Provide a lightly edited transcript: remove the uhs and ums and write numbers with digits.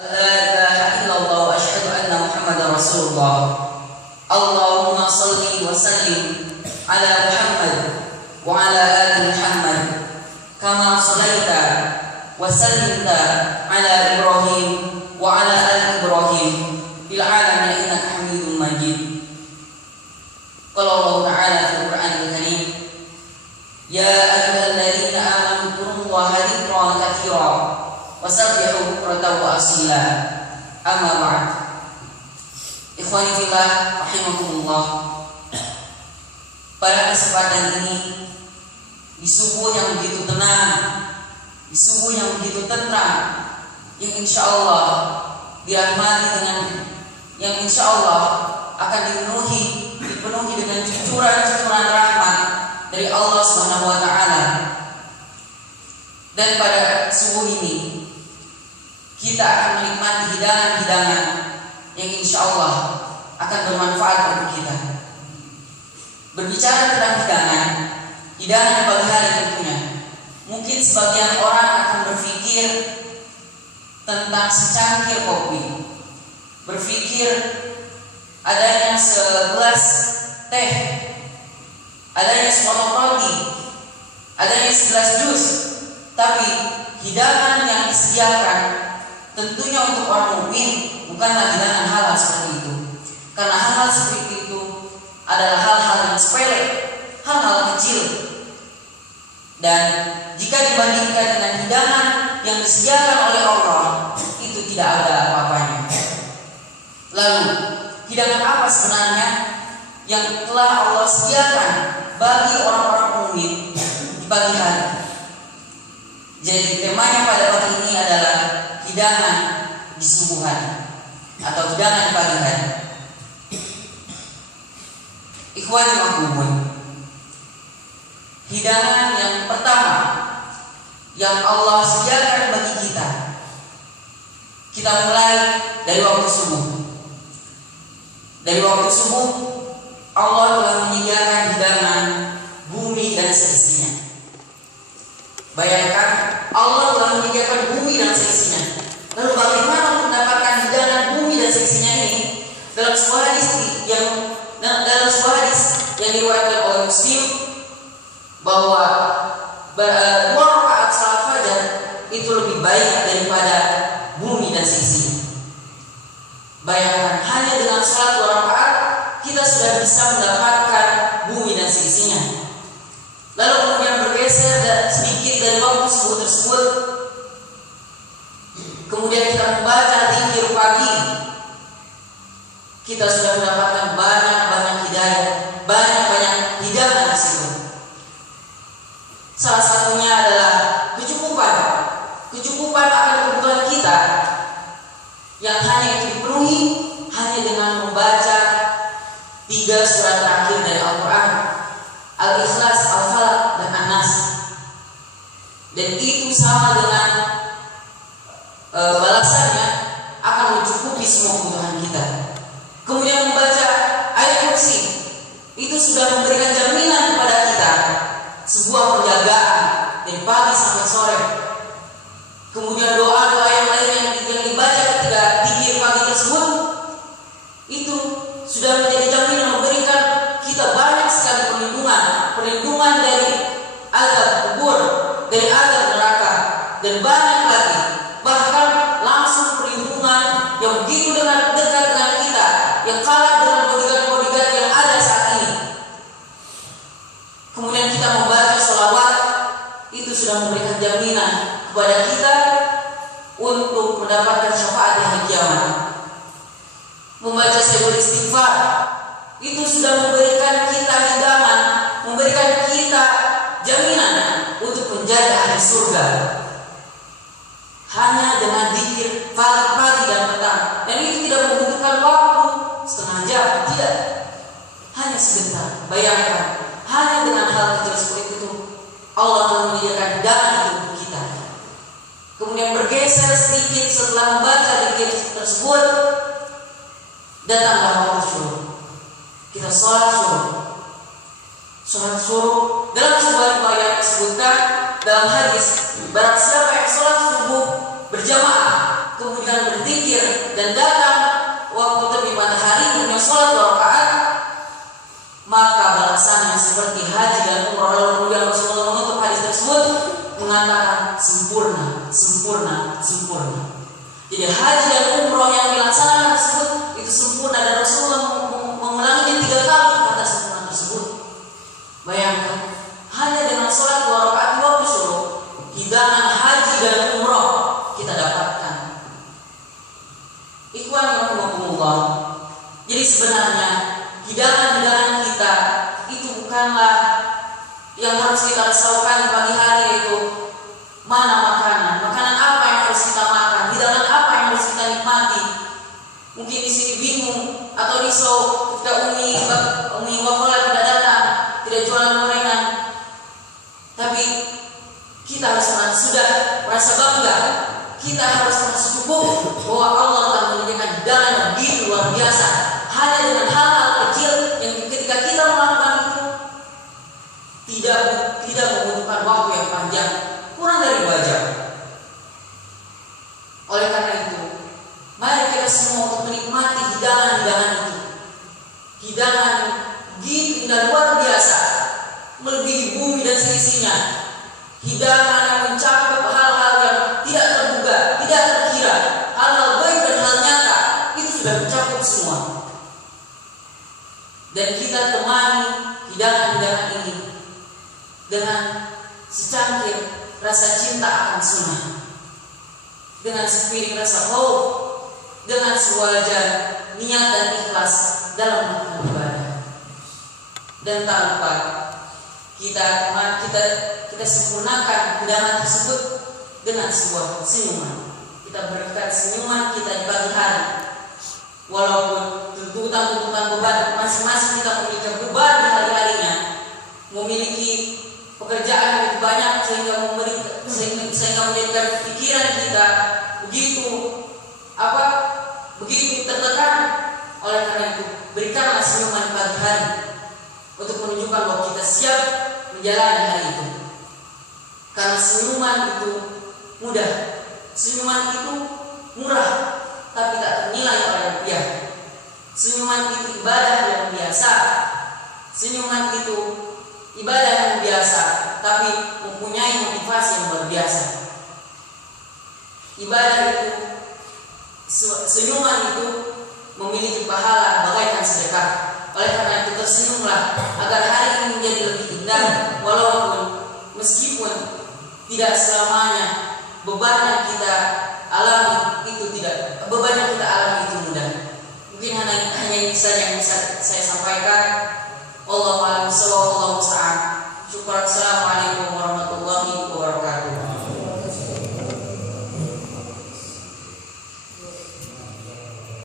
La ilaha illallah wa asyhadu anna Muhammadar Rasulullah. Allahumma shalli wa sallim ala Muhammad wa ala ali Muhammad kama shallaita wa sallimta ala Ibrahim wa ala ali Ibrahim fil alamin innaka Hamidum Majid. Qala Allah Ta'ala fil Qur'anil Karim, ya ayyuhalladzina amanu dzkurullaha dzikran katsiran wasabbihu bukratan wa asila. Amma ba'd. Ikhwani fillah rahimakumullah. Pada kesempatan ini, di subuh yang begitu tenang, di subuh yang begitu tentram, yang insyaallah dirahmati dengan, yang insyaallah akan dipenuhi dengan cucuran rahmat dari Allah Subhanahu wa taala. Dan pada subuh ini kita akan menikmati hidangan-hidangan yang insya Allah akan bermanfaat bagi kita. Berbicara tentang hidangan pagi hari tentunya, mungkin sebagian orang akan berpikir tentang secangkir kopi, berpikir adanya segelas teh, adanya sepotong roti, adanya segelas jus. Tapi hidangan yang disediakan tentunya untuk orang mukmin bukanlah hidangan halal seperti itu. Karena hal-hal seperti itu adalah hal-hal yang sepele, hal-hal kecil. Dan jika dibandingkan dengan hidangan yang disediakan oleh Allah, itu tidak ada apa-apanya. Lalu, hidangan apa sebenarnya yang telah Allah sediakan bagi orang-orang mukmin di pagi hari? Jadi temanya pada pagi ini adalah hidangan di subuhan atau hidangan di pagi hari. Ikhwani mahbubun, hidangan yang pertama yang Allah sediakan bagi kita, kita mulai dari waktu subuh. Dari waktu subuh Allah telah menyediakan hidangan bumi dan seisinya. Bayangkan, Allah telah menyediakan bumi dan seisinya. Lalu bagaimana untuk mendapatkan hidangan bumi dan seisinya ini? Dalam sebuah hadis yang diriwayatkan oleh Muslim, bahwa 2 rakaat salat fajar itu lebih baik daripada bumi dan seisinya. Bayangkan, hanya dengan salat 2 rakaat kita sudah bisa mendapatkan bumi dan seisinya. Lalu kemudian bergeser sedikit dari waktu subuh tersebut, kemudian kita membaca zikir pagi, kita sudah mendapatkan banyak hidayah, banyak hidangan di situ. Salah satunya adalah kecukupan akan kebutuhan kita, yang hanya itu dipenuhi hanya dengan membaca 3 surat terakhir dari Al-Quran, Al-Ikhlas, Al-Falaq, dan An-Nas. Dan itu sama dengan balasannya akan mencukupi semua kebutuhan kita. Kemudian membaca ayat kursi, itu sudah memberikan jaminan kepada kita sebuah penjagaan dari pagi sampai sore. Kemudian doa-doa yang lain yang dibaca ketika zikir pagi tersebut, itu sudah menjadi jaminan memberikan kita banyak sekali perlindungan dari azab kubur, dari azab neraka, dan banyak lagi. Bahkan langsung perlindungan yang begitu dekat dengan kita, yang kalah dengan bodyguard yang ada saat ini. Kemudian kita membaca sholawat, itu sudah memberikan jaminan kepada kita untuk mendapatkan syafaat di hari kiamat. Membaca sayyidul istighfar, itu sudah memberikan kita hidangan, memberikan kita jaminan untuk menjadi ahli surga. Hanya dengan zikir pagi dan petang, dan itu tidak membutuhkan waktu setengah jam, tidak, hanya sebentar. Bayangkan, hanya dengan hal kecil seperti itu Allah telah menyediakan hidangan itu untuk kita. Kemudian bergeser sedikit setelah membaca zikir tersebut, datanglah waktu syuruq. Kita sholat syuruq. Dalam sebuah riwayat disebutkan dalam hadis, barang siapa yang sholat subuh berjamaah kemudian berzikir dan datang waktu terbit matahari untuk sholat 2 rakaat, maka balasannya seperti haji dan umrah. Lalu kemudian Rasulullah menutup hadis tersebut mengatakan sempurna, sempurna, sempurna. Jadi haji dan umrah yang dilaksanakan tersebut itu sempurna, dan Rasulullah mengulanginya 3 kali kata sempurna tersebut. Bayangkan, hanya dengan sholat 2 rakaat di waktu syuruk, hidangan haji dan umrah kita dapatkan. Ikhwan rahimakumullah. Jadi sebenarnya hidangan-hidangan kita itu bukanlah yang harus kita risaukan di pagi hari, itu mana makanan apa yang harus kita makan, hidangan apa yang harus kita nikmati. Mungkin di sini bingung atau risau kita umi wakola tidak datang, tidak jualan gorengan, tapi kita harus sudah merasa bangga, kita harus merasa cukup bahwa Allah telah menyediakan hidangan yang begitu luar biasa hanya dengan hal-hal kecil yang ketika kita melakukan itu tidak membutuhkan waktu yang panjang, kurang dari 2 jam. Oleh karena itu, mari kita semua untuk menikmati hidangan-hidangan itu, hidangan yang begitu indah luar biasa, melebihi bumi dan seisinya, hidangan yang mencakup hal-hal yang tidak terduga, tidak terkira, hal-hal baik dan hal nyata, itu sudah mencakup semua. Dan kita temani hidangan-hidangan ini dengan secangkir rasa cinta akan sunnah, dengan sepiring rasa khauf, dengan sewajar niat dan ikhlas dalam melakukan ibadah. Dan tak lupa kita sempurnakan hidangan tersebut dengan sebuah senyuman. Kita berikan senyuman kita di pagi hari, walaupun tuntutan beban masing-masing kita memiliki beban di hari-harinya, memiliki pekerjaan yang banyak sehingga menjadikan pikiran kita begitu tertekan. Oleh karena itu, berikanlah senyuman di pagi hari untuk menunjukkan bahwa kita siap menjalani hari itu. Karena senyuman itu mudah, senyuman itu murah, tapi tak ternilai oleh rupiah. Senyuman itu ibadah yang biasa, senyuman itu ibadah yang biasa, tapi mempunyai motivasi yang luar biasa. Ibadah itu, senyuman itu memiliki pahala bagaikan sedekah. Oleh karena itu, tersenyumlah agar hari ini menjadi lebih indah, walaupun meskipun tidak selamanya beban yang kita alami itu mudah. Mungkin hanya ini saja yang bisa saya sampaikan. Wallahu a'lam bishawab.